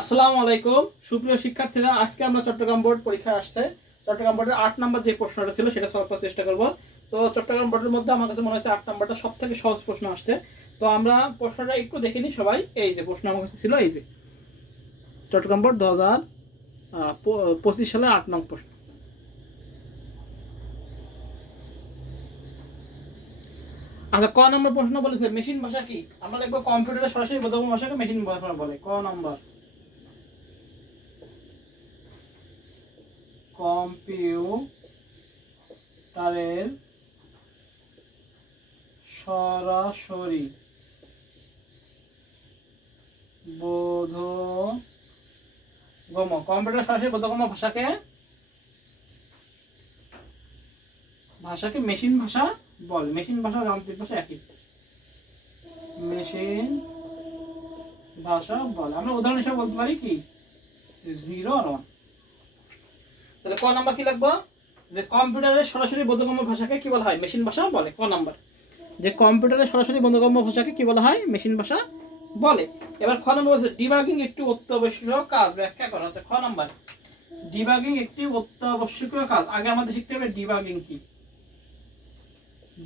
আসসালামু আলাইকুম সুপ্রিয় শিক্ষার্থীরা, আজকে আমরা চট্টগ্রাম বোর্ড পরীক্ষা আসছে। চট্টগ্রাম বোর্ডের 8 নম্বর যে প্রশ্নটা ছিল সেটা সলভ করার চেষ্টা করব। তো চট্টগ্রাম বোর্ডের মধ্যে আমার কাছে মনে হচ্ছে 8 নম্বরটা সবথেকে সহজ প্রশ্ন আসছে। তো আমরা প্রশ্নটা একটু দেখে নিই সবাই। এই যে প্রশ্ন আমার কাছে ছিল, এই যে চট্টগ্রাম বোর্ড 2025 সালের 8 নং প্রশ্ন। আচ্ছা, ক নম্বর প্রশ্ন বলেছে মেশিন ভাষা কি? আমরা লিখবো কম্পিউটারের সরাসরি বোধগম্য ভাষাকে মেশিন ভাষা বলে। ক নম্বর, কম্পিউটারের সরাসরি বোধগম্য, কম্পিউটার সরাসরি বোধগম্য ভাষাকে মেশিন ভাষা বলে। মেশিন ভাষা যান্ত্রিক ভাষা একই, মেশিন ভাষা বলে। আমরা উদাহরণ হিসেবে বলতে পারি কি 0 আর 1। তাহলে ক নাম্বার কি লিখবো? যে কম্পিউটারের সরাসরি বোধগম্য ভাষাকে কি বলা হয়? মেশিন ভাষা বলে। ক নাম্বার, যে কম্পিউটারের সরাসরি বোধগম্য ভাষাকে কি বলা হয়? মেশিন ভাষা বলে। এবার খ নম্বর বলছে ডিবাগিং একটি অত্যাবশ্যকীয় কাজ, ব্যাখ্যা করা হচ্ছে। খ নাম্বার, ডিবাগিং একটি অত্যাবশ্যকীয় কাজ। আগে আমাদের শিখতে হবে ডিবাগিং কি।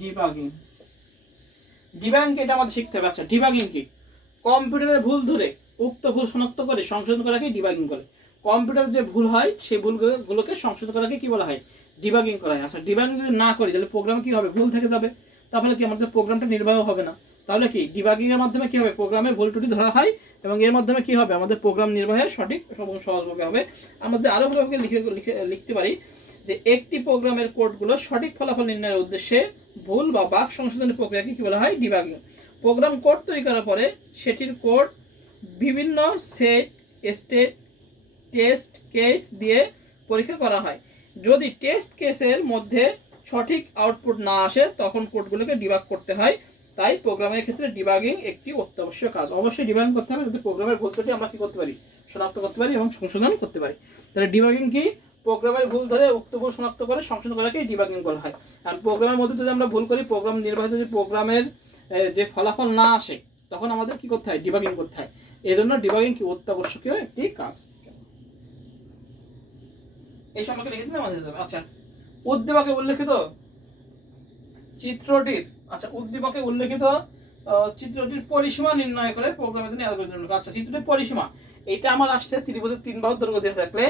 ডিবাগিং এটা আমাদের শিখতে হবে। আচ্ছা, ডিবাগিং কি? কম্পিউটারের ভুল ধরে উক্ত ভুল শনাক্ত করে সংশোধন করাকে ডিবাগিং করে। কম্পিউটারে যে ভুল হয় সেই ভুলগুলোকে সংশোধন করাকে কি বলা হয়? ডিবাগিং করা হয়। আচ্ছা, ডিবাগিং যদি না করি তাহলে প্রোগ্রামে কি হবে? ভুল থেকে যাবে, তাহলে কি আমাদের প্রোগ্রামটা নির্বাহ হবে না। তাহলে কি ডিবাগিং এর মাধ্যমে কি হবে? প্রোগ্রামের ভুল ত্রুটি ধরা হয় এবং এর মাধ্যমে কি হবে? আমাদের প্রোগ্রাম নির্বাহে সঠিক এবং সহজভাবে হবে। আমাদের আরো ভাবে লিখতে পারি যে একটি প্রোগ্রামের কোডগুলো সঠিক ফলাফল নির্ণয়ের উদ্দেশ্যে ভুল বা বাগ সংশোধনের প্রক্রিয়াকে কি বলা হয়? ডিবাগিং। প্রোগ্রাম কোড তৈরি করার পরে সেটির কোড বিভিন্ন সেট, স্টেট, টেস্ট কেস দিয়ে পরীক্ষা করা হয়। যদি টেস্ট কেসের মধ্যে সঠিক আউটপুট না আসে তখন কোডগুলোকে ডিবাগ করতে হয়। তাই প্রোগ্রামের ক্ষেত্রে ডিবাগিং একটি অত্যাবশ্যক কাজ। অবশ্যই ডিবাগিং করতে হবে যাতে প্রোগ্রামের ভুল ত্রুটি আমরা কি করতে পারি? শনাক্ত করতে পারি এবং সংশোধন করতে পারি। তাহলে ডিবাগিং কি? প্রোগ্রামের ভুল ধরে উক্ত ভুল শনাক্ত করে সংশোধন করাকে ডিবাগিং বলা হয়। আর প্রোগ্রামের মধ্যে যদি আমরা ভুল করি, প্রোগ্রাম নির্বাহে যদি প্রোগ্রামের যে ফলাফল না আসে তখন আমাদের কি করতে হয়? ডিবাগিং করতে হয়। এই জন্য ডিবাগিং কি? অত্যাবশ্যকীয় একটি কাজ। এই সম্পর্কে লিখে দিলে আমাদের যাবে। আচ্ছা, উদ্দীপকে উল্লেখিত চিত্রটির চিত্রটির পরিসীমা নির্ণয় করে প্রোগ্রামের জন্য অ্যালগরিদম। আচ্ছা, চিত্রটির পরিসীমা এটা আমার আসছে ত্রিভুজের 3 বাহুর দৈর্ঘ্য দেওয়া থাকলে,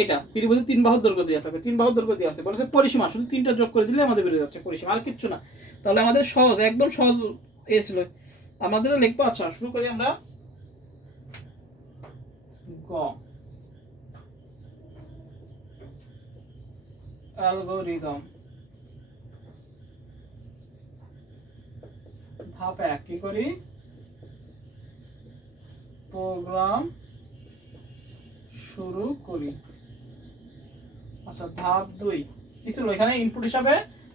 এটা ত্রিভুজের 3 বাহুর দৈর্ঘ্য দেওয়া থাকবে, 3 বাহুর দৈর্ঘ্য দেওয়া আছে, বলেছে পরিসীমা শুধু 3টা যোগ করে দিলে আমাদের বেরিয়ে যাচ্ছে পরিসীমা, আর কিচ্ছু না। তাহলে আমাদের সহজ, একদম সহজ ছিল আমাদের লিখবো। আচ্ছা, শুরু করি আমরা। গ, অ্যালগরিদম। ধাপ 1 কি করি? প্রোগ্রাম শুরু করি। আচ্ছা, ধাপ 2 কি ছিল? এখানে ইনপুট হিসাবে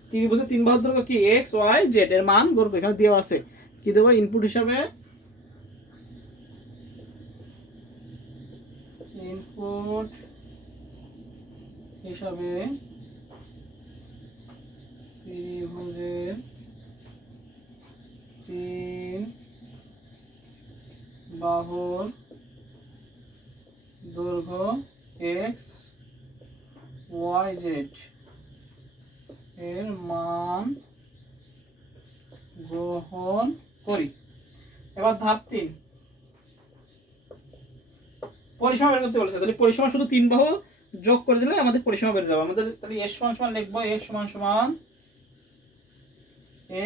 ত্রিভুজের 3 বাহুর দৈর্ঘ্য কি? x y z এর মান করব, এখানে দেওয়া আছে। কি দেব ইনপুট হিসাবে? ইনপুট হিসাবে ত্রিভুজের 3 বাহুর দৈর্ঘ্য x y z এর মান গ্রহণ করি। এবার ধাপ 3 পরিসীমা বের করতে বলেছে। তাহলে পরিসীমা শুধু 3 বাহু যোগ করে দিলে আমাদের পরিসীমা বের যাবে। আমাদের তাহলে s সমান সমান লিখব s সমান সমান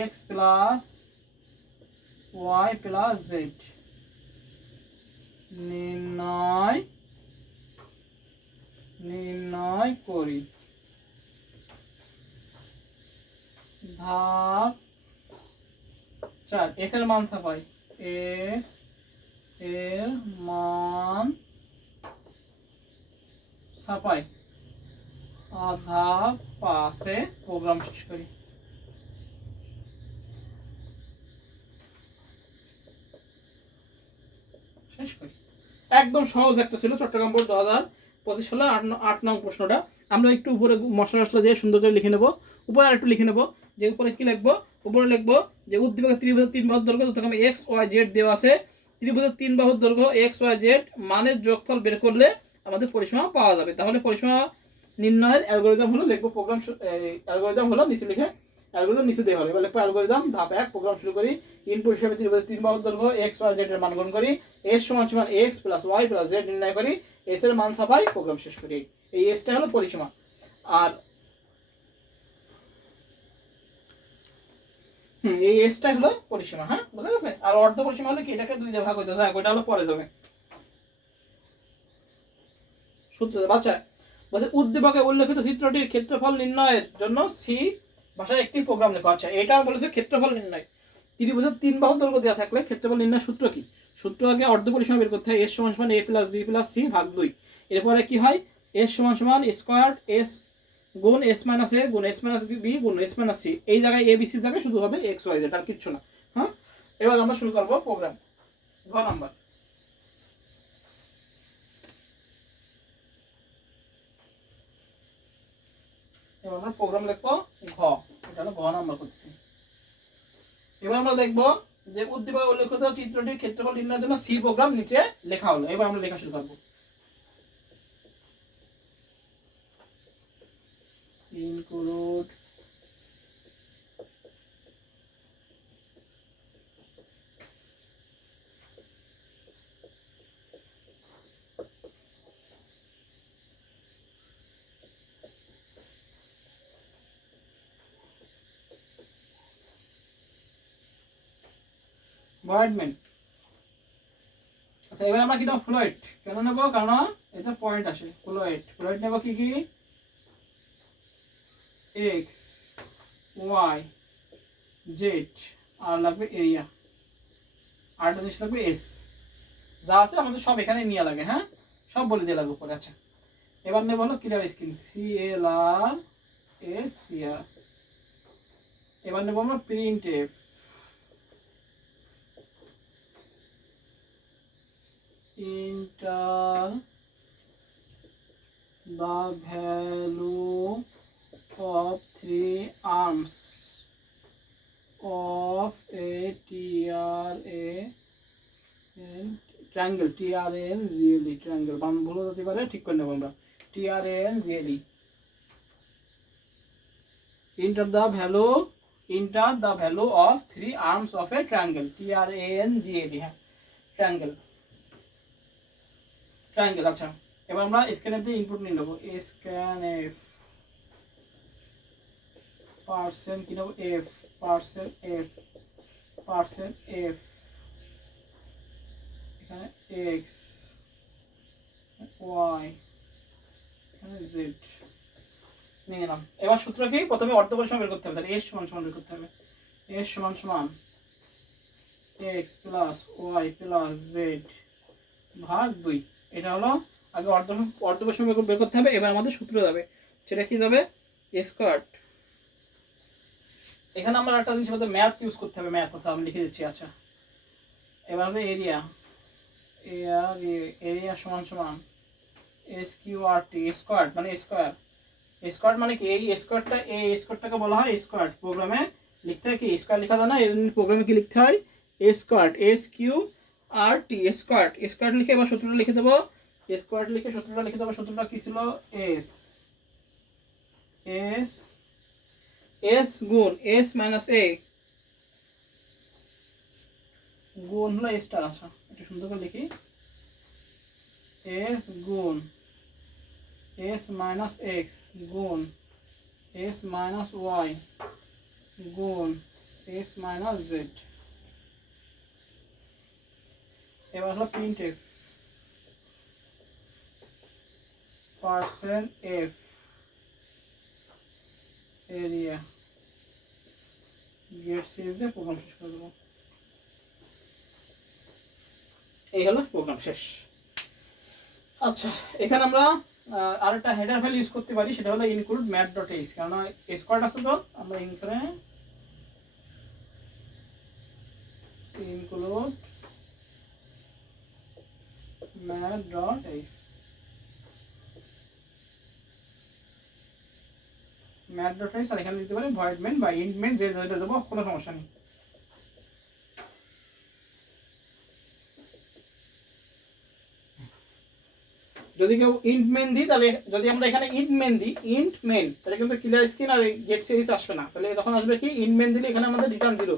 x plus y plus z নির্ণয় করি। ধাপ 4 s এর মান ছাপাই, s এর মান ছাপাই। আর ধাপ 5 প্রোগ্রাম শেষ করি। একদম সহজ একটা ছিল। চট্টগ্রাম বোর্ড 2025 সালের 8 নং প্রশ্নটা। আমরা একটু উপরে মশলা দিয়ে সুন্দর করে লিখে নেব। উপরে আরেকটু লিখে নেব যে উপরে কি লিখবো? উপরে লিখবো যে উদ্দীপকের ত্রিভুজের 3 বাহুর দৈর্ঘ্য যথাক্রমে x y z দেওয়া আছে, ত্রিভুজের 3 বাহুর দৈর্ঘ্য এক্স ওয়াই জেড মানের যোগফল বের করলে আমাদের পরিসীমা পাওয়া যাবে। তাহলে পরিসীমা নির্ণয়ের অ্যালগরিদম হলো, লিখবো প্রোগ্রাম অ্যালগরিদম হলো নিচে লিখে অ্যালগরিদম নিচে দেওয়া হবে। এবার লিখবো অ্যালগরিদম ধাপ 1, প্রোগ্রাম শুরু করি। ইনপুট হিসেবে ত্রিভুজের 3 বাহুর দৈর্ঘ্য এক্স ওয়াই জেড এর মান গ্রহণ করি, এস সমান সমান X plus Y plus Z নির্ণয় করি, এস এর মান ছাপাই, প্রোগ্রাম শেষ করি। এই এসটা হলো পরিসীমা। আর এই এসটা হলো পরিসীমা। হ্যাঁ, বুঝা গেছে? আর অর্ধ পরিসীমা হলো কি, এটাকে 2 দিয়ে ভাগ হইতে যায়, ওইটা হলো পরে যাবে সূত্র। বাচ্চা বলছে উদ্দীপকে উল্লেখিত চিত্রটির ক্ষেত্রফল নির্ণয়ের জন্য সি ভাষায় একটি প্রোগ্রাম লেখো। আচ্ছা, এটা বলেছে ক্ষেত্রফল নির্ণয়। ত্রিভুজের 3 বাহু দৈর্ঘ্য দেওয়া থাকলে ক্ষেত্রফল নির্ণয় সূত্র কি? সূত্র আগে অর্ধ পরিসীমা বের করতে হয়, এস সমান সমান এ প্লাস বি প্লাস সি ভাগ 2। এরপরে কি হয়, এস সমান সমান স্কোয়ার এস গুণ এস মাইনাস এ গুণ এস মাইনাস বি গুণ এস মাইনাস সি। এই জায়গায় এ বি সি জায়গায় শুধু হবে এক্স ওয়াই জেড, আর কিচ্ছু না। হ্যাঁ, এবার আমরা শুরু করবো প্রোগ্রাম। ঘ নাম্বার, এবার আমরা প্রোগ্রাম লিখবো ঘ। এটা হলো ঘ নাম্বার করতেছি। এবার আমরা দেখবো যে উদ্দীপকে উল্লেখিত চিত্রটির ক্ষেত্রফল নির্ণয়ের জন্য সি প্রোগ্রাম নিচে লেখা হলো। এবার আমরা লেখা শুরু করবো। ইনক্লুড ভয়েডমেন্ট। আচ্ছা, এবার আমরা কি নেবো, ফ্লোয়েড। কেন নেবো? কারণ এটা পয়েন্ট আসে। ফ্লোয়েড নেব কি কি, এক্স ওয়াই জেড, আর লাগবে এরিয়া, আর জিনিস লাগবে এস। যা আছে আমাদের সব এখানে নিয়ে লাগে। হ্যাঁ, সব বলে দিয়ে লাগবে পরে। আচ্ছা, এবার নেব হলো ক্লিয়ার স্ক্রিন, সি এল আর এস সি আর। এবার নেব আমরা print F, enter the value of 3 arms of a triangle triangle বাম ভুল হতে পারে, ঠিক করে নেব আমরা। triangle enter the value of 3 arms of a triangle, triangle। হ্যাঁ, ট্রায়াঙ্গেল। আচ্ছা, এবার আমরা স্ক্যানএফ দিয়ে ইনপুট নিয়ে নেবো। স্ক্যানএফ পার্সেন্ট কি নেবো, এফ পার্সেন্ট এফ, এখানে এক্স ওয়াই এখানে জেড নিয়ে নিলাম। এবার সূত্র কি, প্রথমে অর্ধ পরিসীমা বের করতে হবে। তাহলে এস সমান সমান বের করতে হবে। এস সমান সমান X plus Y plus Z ভাগ 2। এটা হলো আগে অর্ধ পরিসীমা বের করতে হবে। এবার আমাদের সূত্র যাবে, সেটা কি যাবে, স্কোয়ার। এখানে আমরা একটা জিনিস বলতে ম্যাথ ইউজ করতে হবে, ম্যাথ অর্থাৎ আমি লিখে দিচ্ছি। আচ্ছা, এবার হবে এরিয়া সমান সমান এস কিউ আর টি, স্কোয়ার মানে স্কোয়ার মানে কি, এই স্কোয়ারটাকে বলা হয় স্কোয়ার। প্রোগ্রামে লিখতে হয় কি, স্কোয়ার লেখা যায় না, এর প্রোগ্রামে কি লিখতে হয়, স্কোয়ার, এস কিউ আর টি, স্কোয়ার লিখে এবার সূত্রটা লিখে দেবো। সূত্রটা কি ছিল, এস গুণ এস মাইনাস এ গুণ হলো এ স্টার। আচ্ছা, একটু সুন্দর করে লিখি, এস গুণ এস মাইনাস এক্স গুণ এস মাইনাস ওয়াই গুণ এস মাইনাস জেড। এবার হলো print F percent F area গেট সিরিজ দিয়ে প্রোগ্রাম শেষ করে দেবো। এই হলো প্রোগ্রাম শেষ। আচ্ছা, এখানে আমরা আরেকটা হেডার ফাইল ইউজ করতে পারি, সেটা হলো ইনক্লুড ম্যাথ.h। কারণ স্কোয়াড আছে তো, আমরা এখানে ইনক্লুড ম্যাথ.h আর এখানে দিতে পারি ভয়েডমেন্ট বা ইন্টমেন্ট, যে যেটা দেবো কোনো সমস্যা নেই। যদি কেউ ইন্ট মেন দিই, তাহলে যদি আমরা এখানে ইন্ট মেন দিই, ইন্ট মেন, তাহলে কিন্তু ক্লিয়ার স্ক্রিন আর গেট সিরিজ আসবে না। তাহলে তখন আসবে কি, ইন্ট মেন দিলে এখানে আমাদের রিটার্ন 0।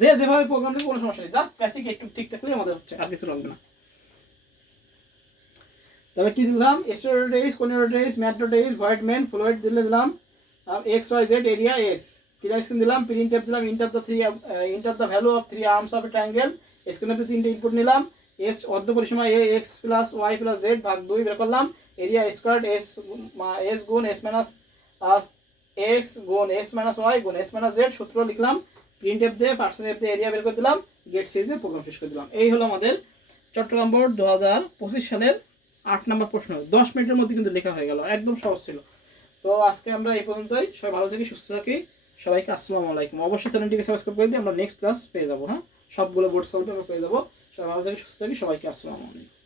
যে যেভাবে প্রোগ্রাম দিলে কোনো সমস্যা নেই, জাস্ট বেসিক একটু ঠিক থাকলে আমাদের হচ্ছে, আর কিছু লাগবে না। তবে কি দিলাম, স্টোরেজ, কোনেটোরেজ, ম্যাট্রোটেজ, ভয়েড মেন, ফ্লোয়েড দিলাম, x y z area s, clear screen দিলাম, প্রিন্ট টেপ দিলাম, int of the value of 3 arms of a triangle, স্ক্রিনে 3টে ইনপুট নিলাম, এস অর্ধ পরিসীমা এ x plus Y plus Z ভাগ 2 বের করলাম, এরিয়া স্কোয়ার এস গুণ এস মাইনাস এক্স গুণ এস মাইনাস ওয়াই গুণ এস মাইনাস জেড, সূত্র লিখলাম, প্রিন্ট টেপ দিয়ে পার্সেন্ট এফ দিয়ে এরিয়া বের করে দিলাম, গেট সিরিজে প্রোগ্রাম শেষ করে দিলাম। এই হলো আমাদের চট্টগ্রাম বোর্ড 2025 সালের 8 নম্বর প্রশ্ন। 10 মিনিটের মধ্যে কিন্তু লেখা হয়ে গেল, একদম সহজ ছিল। তো আজকে আমরা এই পর্যন্তই, সবাই ভালো থাকি, সুস্থ থাকি, সবাইকে আসসালামু আলাইকুম। অবশ্যই চ্যানেলটিকে সাবস্ক্রাইব করে দিয়ে আমরা নেক্সট ক্লাস পেয়ে যাবো। হ্যাঁ, সবগুলো বোর্ড সলভ আমরা পেয়ে যাবো। সবাই ভালো থাকি, সুস্থ থাকি, সবাইকে আসসালামু আলাইকুম।